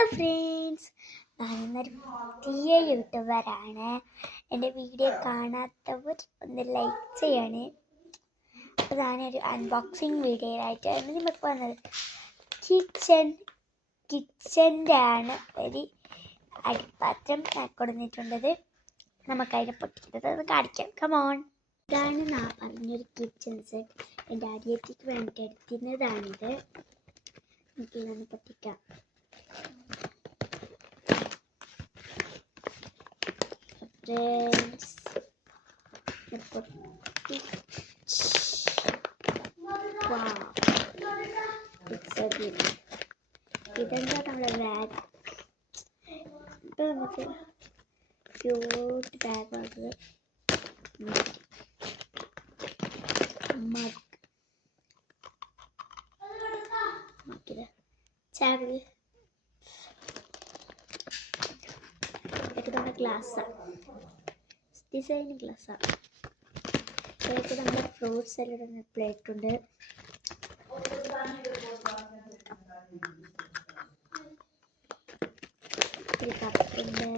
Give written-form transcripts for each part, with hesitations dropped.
Hello friends, ഞാനിന്നൊരു പുതിയ യൂട്യൂബറാണ്. എൻ്റെ video കാണാത്തവർ ഒന്ന് ലൈക്ക് ചെയ്യണേ. അപ്പോൾ ഞാനൊരു അൺബോക്സിങ് വീഡിയോയിലായിട്ടാണ് നമുക്ക് വന്നത്. കിച്ചൻ്റെ ആണ് ഒരു അടിപ്പാത്രം ഞാൻ കൊടുത്തിട്ടുള്ളത്. നമുക്കതിനെ പൊട്ടിക്കുന്നത് ഒന്ന് കാണിക്കാം. കമോൺ. ഇതാണ് ഞാൻ പറഞ്ഞൊരു കിച്ചൺ സെറ്റ്. എൻ്റെ അരിയത്തിക്ക് വേണ്ടിയിട്ട് എടുത്തിരുന്നതാണിത്. നമുക്കിതൊന്ന് പൊട്ടിക്കാം. ഇതെന്താ നമ്മുടെ ബാഗ്. ഇപ്പൊ നമുക്ക് ക്യൂട്ട് ബാഗ് ആകുന്നത്. ചാവി ഇതൊക്കെ ഗ്ലാസ്സാണ്, ഡിസൈൻ ഗ്ലാസ്സാണ്. ഇതിലേക്ക് നമ്മുടെ ഫ്രൂട്ട്സ് എല്ലാം ഇടുന്ന പ്ലേറ്റ് ഉണ്ട്. ഒരു കപ്പുണ്ട്,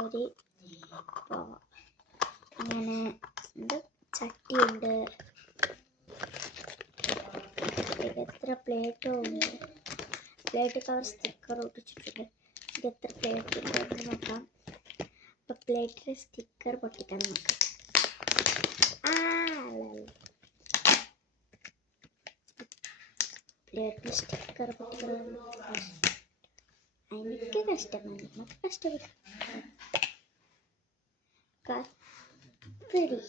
ഒരു അങ്ങനെ ചട്ടിയുണ്ട്. എത്ര പ്ലേറ്റോ ഉണ്ട്. പ്ലേറ്റ് കവർ സ്റ്റിക്കർ ഒട്ടിച്ചിട്ടുണ്ട്. ഇത് എത്ര പ്ലേറ്റ് ഉണ്ടെന്ന് നോക്കാം. അപ്പോൾ പ്ലേറ്റിൽ സ്റ്റിക്കർ പൊട്ടിക്കാൻ നോക്കാം. പ്ലേറ്റിൽ സ്റ്റിക്കർ പൊട്ടിക്കുന്നത് എനിക്ക് കഷ്ടമാണ്, നമുക്ക് കഷ്ടപ്പെട്ടു. കത്തിരി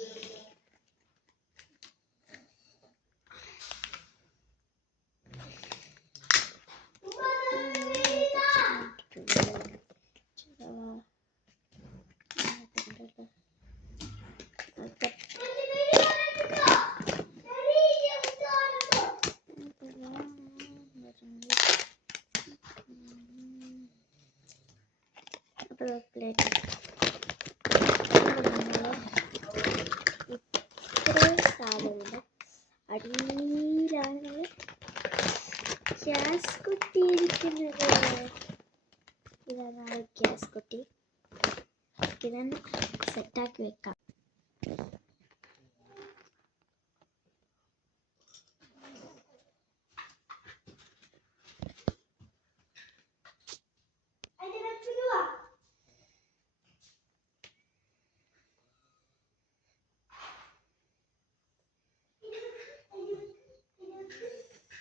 പ്ലേറ്റ് ഇത്രയും സാധനമുണ്ട്. അടിയിലാണ് ഗ്യാസ് കുട്ടിയിരിക്കുന്നത്. ഇതാണ് ഗ്യാസ് കുട്ടി. ഇതൊന്ന് സെറ്റാക്കി വെക്കാം.